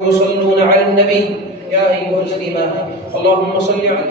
يصلون على النبي يا أيها الذين آمنوا اللهم صل على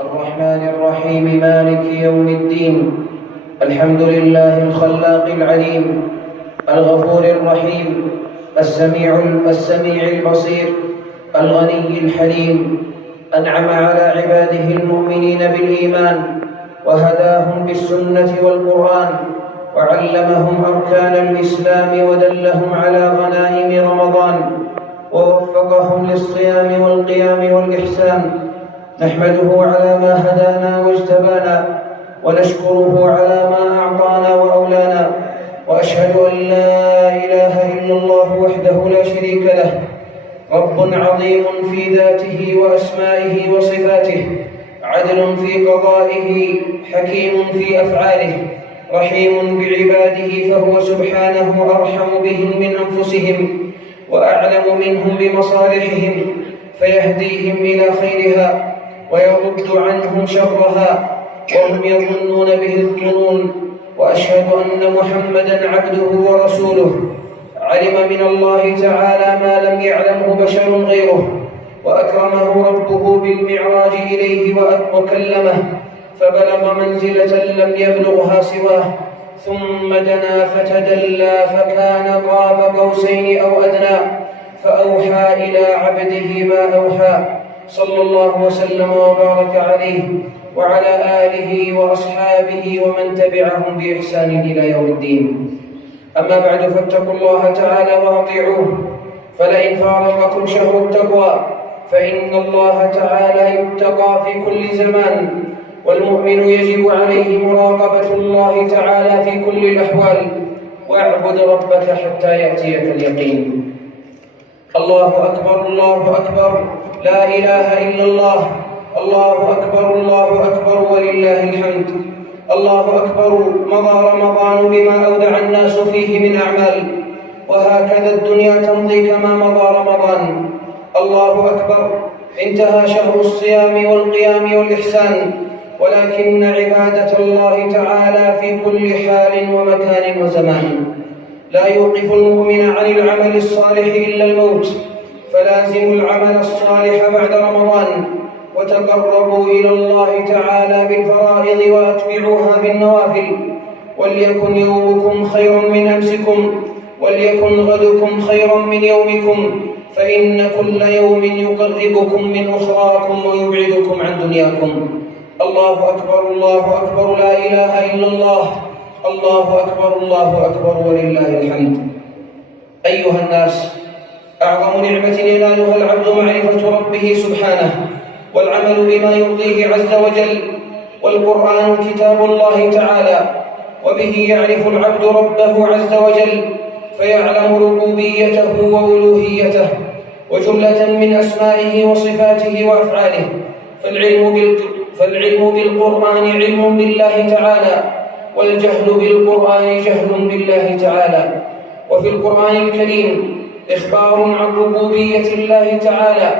الرحمن الرحيم مالك يوم الدين. الحمد لله الخلاق العليم الغفور الرحيم السميع البصير الغني الحليم. أنعم على عباده المؤمنين بالإيمان وهداهم بالسنة والقرآن وعلمهم أركان الإسلام ودلهم على غنائم رمضان ووفقهم للصيام والقيام والإحسان. نحمده على ما هدانا واجتبانا ونشكره على ما أعطانا وأولانا، وأشهد أن لا إله إلا الله وحده لا شريك له، رب عظيم في ذاته وأسمائه وصفاته، عدل في قضائه، حكيم في أفعاله، رحيم بعباده، فهو سبحانه أرحم بهم من أنفسهم وأعلم منهم بمصالحهم، فيهديهم إلى خيرها ويرد عنهم شرها وهم يظنون به الظنون. وأشهد أن محمدًا عبده ورسوله، علم من الله تعالى ما لم يعلمه بشر غيره، وأكرمه ربه بالمعراج إليه وكلمه، فبلغ منزلة لم يبلغها سواه، ثم دنا فتدلى فكان قاب قوسين أو أدنى، فأوحى إلى عبده ما أوحى، صلى الله وسلم وبارك عليه وعلى آله وأصحابه ومن تبعهم بإحسان إلى يوم الدين. أما بعد، فاتقوا الله تعالى وأطيعوه، فلئن فارقكم شهر التقوى فإن الله تعالى يتقى في كل زمان، والمؤمن يجب عليه مراقبة الله تعالى في كل الأحوال. واعبد ربك حتى يأتيك اليقين. الله أكبر الله أكبر، لا إله إلا الله، الله أكبر الله أكبر ولله الحمد. الله أكبر. مضى رمضان بما أودع الناس فيه من أعمال، وهكذا الدنيا تمضي كما مضى رمضان. الله أكبر. انتهى شهر الصيام والقيام والإحسان، ولكن عبادة الله تعالى في كل حال ومكان وزمان. لا يوقف المؤمن عن العمل الصالح إلا الموت، فلازموا العمل الصالح بعد رمضان، وتقربوا إلى الله تعالى بالفرائض وأتبعوها بالنوافل. وليكن يومكم خيرا من أمسكم، وليكن غدكم خيرا من يومكم، فإن كل يوم يقربكم من أخراكم ويبعدكم عن دنياكم. الله أكبر الله أكبر، لا إله إلا الله، الله أكبر الله أكبر ولله الحمد. أيها الناس، أعظم نعمة ينالها العبد معرفة ربه سبحانه والعمل بما يرضيه عز وجل، والقرآن كتاب الله تعالى، وبه يعرف العبد ربه عز وجل، فيعلم ربوبيته وألوهيته وجملة من أسمائه وصفاته وأفعاله. فالعلم بالقرآن علم بالله تعالى، والجهل بالقرآن جهل بالله تعالى. وفي القرآن الكريم إخبار عن ربوبية الله تعالى،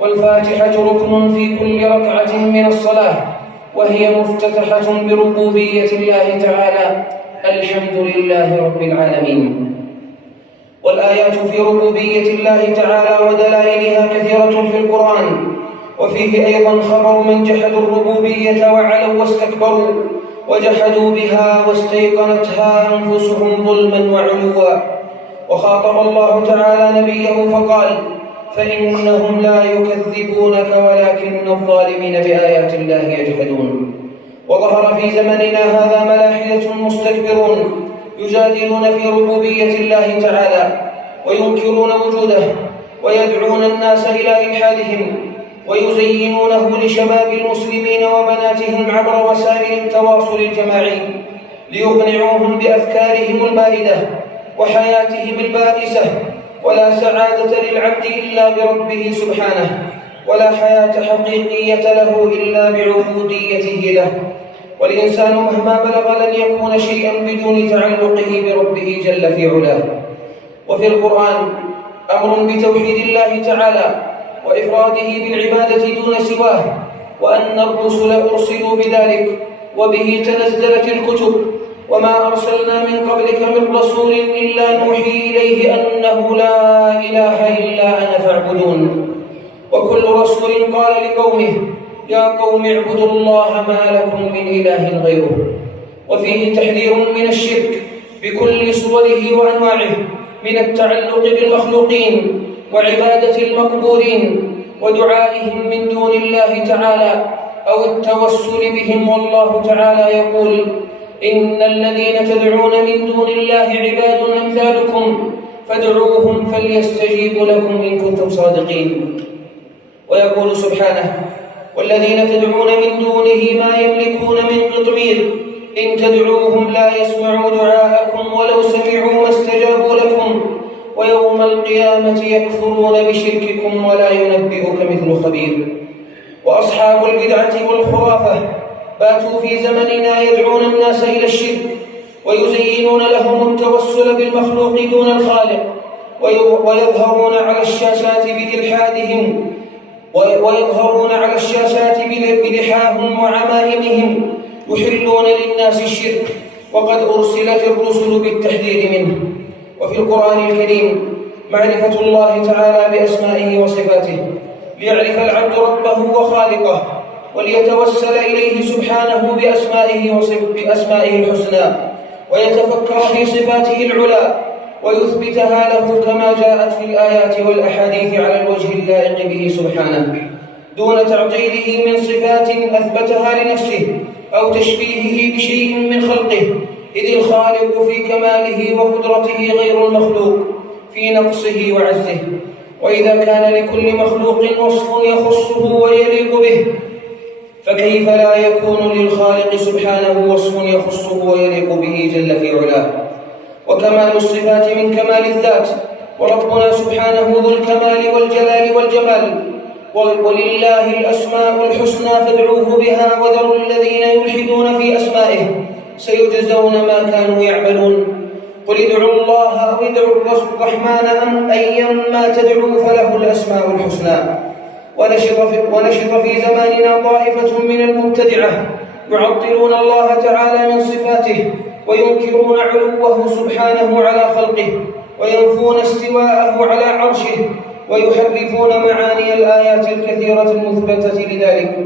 والفاتحة ركن في كل ركعة من الصلاة، وهي مفتتحة بربوبية الله تعالى، الحمد لله رب العالمين. والآيات في ربوبية الله تعالى ودلائلها كثيرة في القرآن، وفيه أيضا خبر من جحدوا الربوبية وعلوا واستكبروا وجحدوا بها واستيقنتها أنفسهم ظلما وعلوا. وخاطب الله تعالى نبيه فقال: فإنهم لا يكذبونك ولكن الظالمين بآيات الله يجحدون. وظهر في زمننا هذا ملاحدة مستكبرون يجادلون في ربوبية الله تعالى وينكرون وجوده، ويدعون الناس إلى إلحادهم، ويزينونه لشباب المسلمين وبناتهم عبر وسائل التواصل الجماعي ليقنعوهم بأفكارهم البائدة وحياتهم البائسة. ولا سعادة للعبد إلا بربه سبحانه، ولا حياة حقيقية له إلا بعبوديته له. والإنسان مهما بلغ لن يكون شيئا بدون تعلقه بربه جل في علاه. وفي القرآن أمر بتوحيد الله تعالى وإفراده بالعبادة دون سواه، وأن الرسل أرسلوا بذلك وبه تنزلت الكتب، وما أرسلنا من قبلك من رسول إلا نوحي إليه أنه لا إله إلا أنا فاعبدون. وكل رسول قال لقومه يا قوم اعبدوا الله ما لكم من إله غيره. وفيه تحذير من الشرك بكل صوره وأنواعه، من التعلق بالمخلوقين وعبادة المقبورين ودعائهم من دون الله تعالى أو التوسل بهم. والله تعالى يقول إن الذين تدعون من دون الله عباد أمثالكم فادعوهم فليستجيبوا لكم إن كنتم صادقين. ويقول سبحانه والذين تدعون من دونه ما يملكون من قطمير إن تدعوهم لا يسمعوا دعاءكم ولو سمعوا ما استجابوا لكم ويوم القيامة يكفرون بشرككم ولا ينبئك مثل خبير. وأصحاب البدعة والخرافة باتوا في زمننا يدعون الناس إلى الشرك ويزينون لهم التوسل بالمخلوق دون الخالق، ويظهرون على الشاشات بلحاهم وعمائمهم يحلون للناس الشرك، وقد أرسلت الرسل بالتحذير منه. وفي القرآن الكريم معرفة الله تعالى بأسمائه وصفاته ليعرف العبد ربه وخالقه وليتوسل إليه سبحانه بأسمائه الحسنى ويتفكر في صفاته العلى ويثبتها له كما جاءت في الآيات والأحاديث على الوجه اللائق به سبحانه، دون تعطيله من صفات أثبتها لنفسه أو تشبيهه بشيء من خلقه، إذ الخالق في كماله وقدرته غير المخلوق في نقصه وعزه. وإذا كان لكل مخلوق وصف يخصه ويليق به فكيف لا يكون للخالق سبحانه وصف يخصه ويليق به جل في علاه. وكمال الصفات من كمال الذات، وربنا سبحانه ذو الكمال والجلال والجمال، ولله الأسماء الحسنى فادعوه بها وذروا الذين يلحدون في أسمائه سيجزون ما كانوا يعملون. قل ادعوا الله أو ادعوا الرحمن أيما تدعوا فله الأسماء الحسنى. ونشط في زماننا طائفة من المبتدعة يعطلون الله تعالى من صفاته وينكرون علوه سبحانه على خلقه وينفون استواءه على عرشه ويحرفون معاني الآيات الكثيرة المثبتة لذلك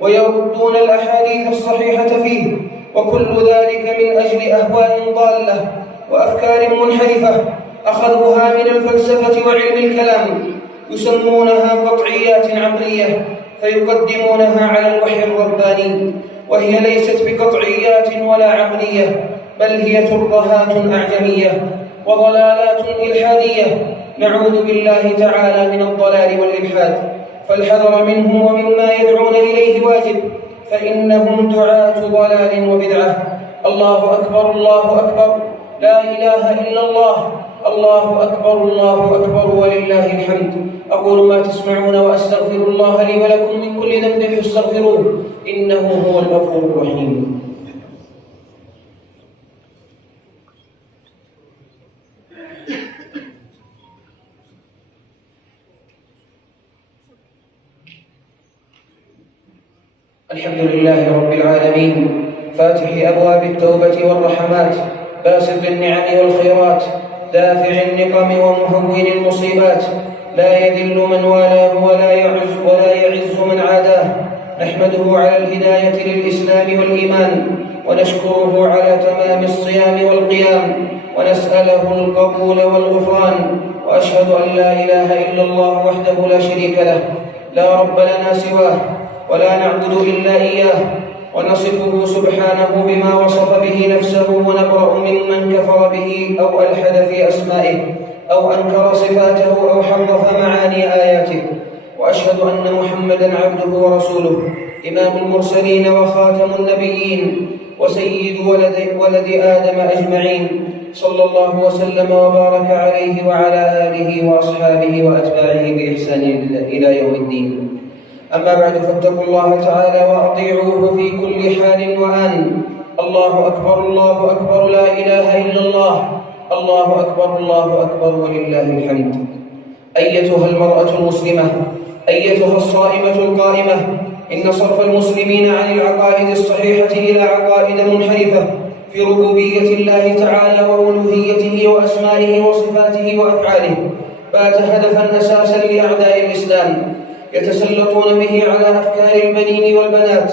ويردون الأحاديث الصحيحة فيه، وكل ذلك من أجل أهواء ضالة وأفكار منحرفة أخذوها من الفلسفة وعلم الكلام يسمونها قطعيات عقلية فيقدمونها على الوحي الرباني، وهي ليست بقطعيات ولا عقلية، بل هي ترهات أعجمية وضلالات إلحادية. نعوذ بالله تعالى من الضلال والإلحاد، فالحذر منهم ومما يدعون إليه واجب، فإنهم دعاة ضلال وبدعة. الله أكبر الله أكبر، لا إله إلا الله، الله أكبر الله أكبر ولله الحمد. أقول ما تسمعون وأستغفر الله لي ولكم من كل ذنب فاستغفروه إنه هو الغفور الرحيم. الحمد لله رب العالمين، فاتح أبواب التوبة والرحمات، باسط النعم والخيرات، دافع النقم ومهون المصيبات، لا يذل من والاه ولا يعز من عاداه. نحمده على الهداية للإسلام والإيمان، ونشكره على تمام الصيام والقيام، ونسأله القبول والغفران. وأشهد أن لا إله إلا الله وحده لا شريك له، لا رب لنا سواه ولا نعبد إلا إياه، ونصفه سبحانه بما وصف به نفسه، ونبرأ ممن كفر به أو ألحد في أسمائه أو أنكر صفاته أو حرف معاني آياته. وأشهد أن محمدًا عبده ورسوله، إمام المرسلين وخاتم النبيين وسيد ولد آدم أجمعين، صلى الله وسلم وبارك عليه وعلى آله وأصحابه وأتباعه بإحسان إلى يوم الدين. أما بعد، فاتقوا الله تعالى وأطيعوه في كل حال وآن. الله أكبر الله أكبر، لا إله إلا الله، الله أكبر الله أكبر ولله الحمد. أيتها المرأة المسلمة، أيتها الصائمة القائمة، إن صرف المسلمين عن العقائد الصحيحة إلى عقائد منحرفة في ربوبية الله تعالى وألوهيته وأسمائه وصفاته وأفعاله بات هدفا أساسا لأعداء الإسلام، يتسلطون به على أفكار البنين والبنات،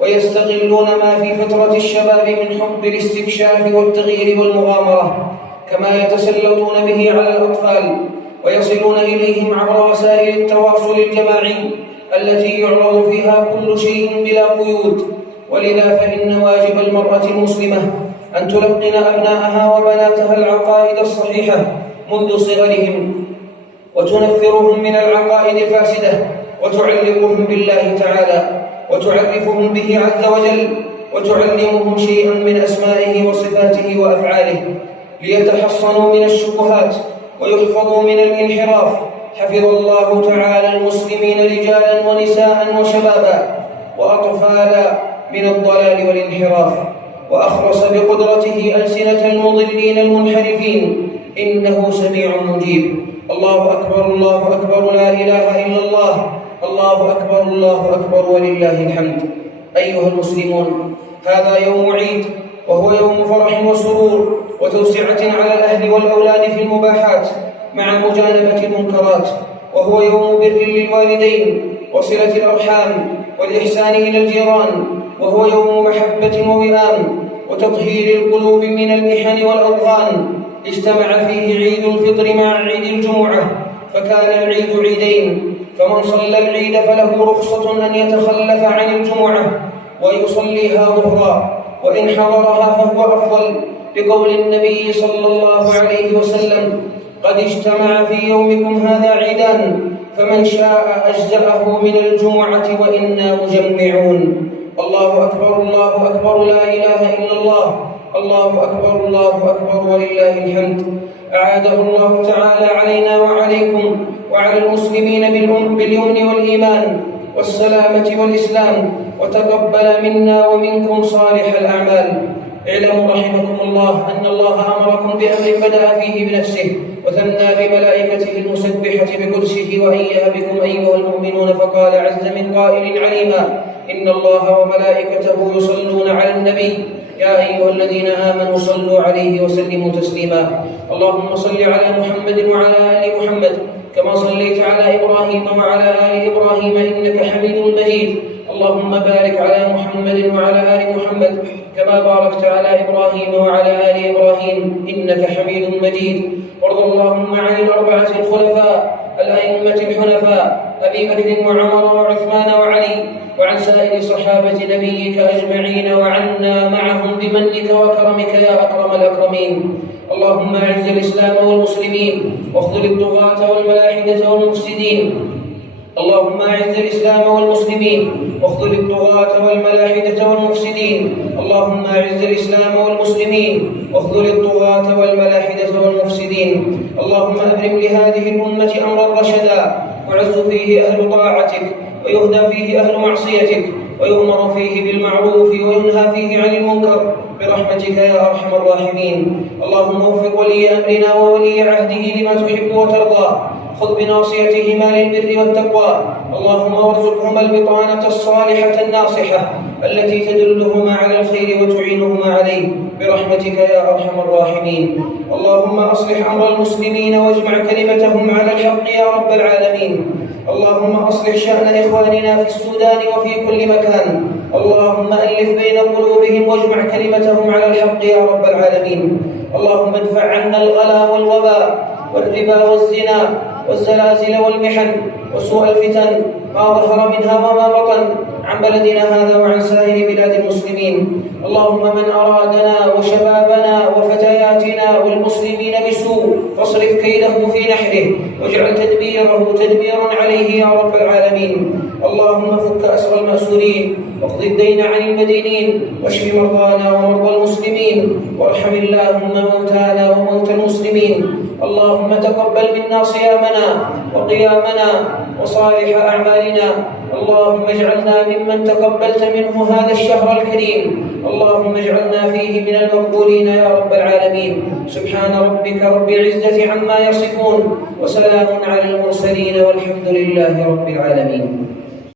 ويستغلون ما في فترة الشباب من حب الاستكشاف والتغيير والمغامرة، كما يتسلطون به على الأطفال ويصلون إليهم عبر وسائل التواصل الجماعي التي يعرض فيها كل شيء بلا قيود. ولذا فإن واجب المرأة المسلمة أن تلقن أبناءها وبناتها العقائد الصحيحة منذ صغرهم، وتنفرهم من العقائد الفاسدة، وتعلقهم بالله تعالى، وتعرفهم به عز وجل، وتعلمهم شيئا من أسمائه وصفاته وأفعاله، ليتحصنوا من الشبهات ويحفظوا من الانحراف. حفظ الله تعالى المسلمين رجالا ونساء وشبابا وأطفالا من الضلال والانحراف، وأخرس بقدرته ألسنة المضلين المنحرفين، إنه سميع مجيب. الله أكبر الله أكبر، لا إله إلا الله، الله أكبر الله أكبر ولله الحمد. أيها المسلمون، هذا يوم عيد، وهو يوم فرح وسرور وتوسعة على الأهل والأولاد في المباحات مع مجانبة المنكرات، وهو يوم بر للوالدين وصلة الأرحام والإحسان إلى الجيران، وهو يوم محبة ووئام وتطهير القلوب من المحن والأضغان. اجتمع فيه عيد الفطر مع عيد الجمعة، فكان العيد عيدين، فمن صلى العيد فله رخصة أن يتخلف عن الجمعة ويصليها ظهرا، وإن حضرها فهو أفضل، لقول النبي صلى الله عليه وسلم: قد اجتمع في يومكم هذا عيدان، فمن شاء أجزأه من الجمعة وإنا مجمعون. الله أكبر الله أكبر، لا إله إلا الله، الله أكبر الله أكبر ولله الحمد. أعاده الله تعالى علينا وعليكم وعلى المسلمين باليمن والإيمان والسلامة والإسلام، وتقبل منا ومنكم صالح الأعمال. اعلموا رحمكم الله أن الله أمركم بأمر بدأ فيه بنفسه، وثنى بملائكته المسبحة بقدسه، وأيها بكم أيها المؤمنون، فقال عز من قائل عليما: إن الله وملائكته يصلون على النبي، يا أيها الذين آمنوا صلوا عليه وسلموا تسليما. اللهم صل على محمد وعلى آل محمد كما صليت على إبراهيم وعلى آل إبراهيم إنك حميد مجيد. اللهم بارك على محمد وعلى آل محمد كما باركت على إبراهيم وعلى آل إبراهيم إنك حميد مجيد. وارض اللهم عن الأربعة الخلفاء الأئمة الحنفاء أبي بكر وعمر وعثمان وعلي، وعن سائر صحابة نبيك أجمعين، وعنا معهم بمنك وكرمك يا أكرم الأكرمين. اللهم أعز الإسلام والمسلمين، واخذل الطغاة والملاحدة والمفسدين. اللهم أعز الإسلام والمسلمين، واخذل الطغاة والملاحدة والمفسدين. اللهم أعز الإسلام والمسلمين، واخذل الطغاة والملاحدة والمفسدين. اللهم أبرم لهذه الأمة أمرا رشدا، وعز فيه أهل طاعتك، ويهدى فيه أهل معصيتك، ويؤمر فيه بالمعروف وينهى فيه عن المنكر، برحمتك يا أرحم الراحمين. اللهم وفق ولي أمرنا وولي عهده لما تحب وترضى، خذ بناصيتهما للبر والتقوى. اللهم وارزقهما البطانة الصالحة الناصحة التي تدلهما على الخير وتعينهما عليه، برحمتك يا أرحم الراحمين. اللهم أصلح أمر المسلمين واجمع كلمتهم على الحق يا رب العالمين. اللهم أصلح شأن إخواننا في السودان وفي كل مكان. اللهم ألف بين قلوبهم واجمع كلمتهم على الحق يا رب العالمين. اللهم ادفع عنا الغلا والوباء والربا والزنا والزلازل والمحن وسوء الفتن ما ظهر منها وما بطن عن بلدنا هذا وعن سائر بلاد المسلمين. اللهم من أرادنا وشبابنا وفتياتنا والمسلمين بسوء فاصرف كيده في نحره، واجعل تدبيره تدميرا عليه يا رب العالمين. اللهم فك أسر المأسورين، واقض الدين عن المدينين، واشف مرضانا ومرضى المسلمين، وارحم اللهم موتانا وموتى المسلمين. اللهم تقبل منا صيامنا وقيامنا وصالح أعمالنا. اللهم اجعلنا ممن تقبلت منه هذا الشهر الكريم. اللهم اجعلنا فيه من المقبولين يا رب العالمين. سبحان ربك رب العزة عما يصفون، وسلام على المرسلين، والحمد لله رب العالمين.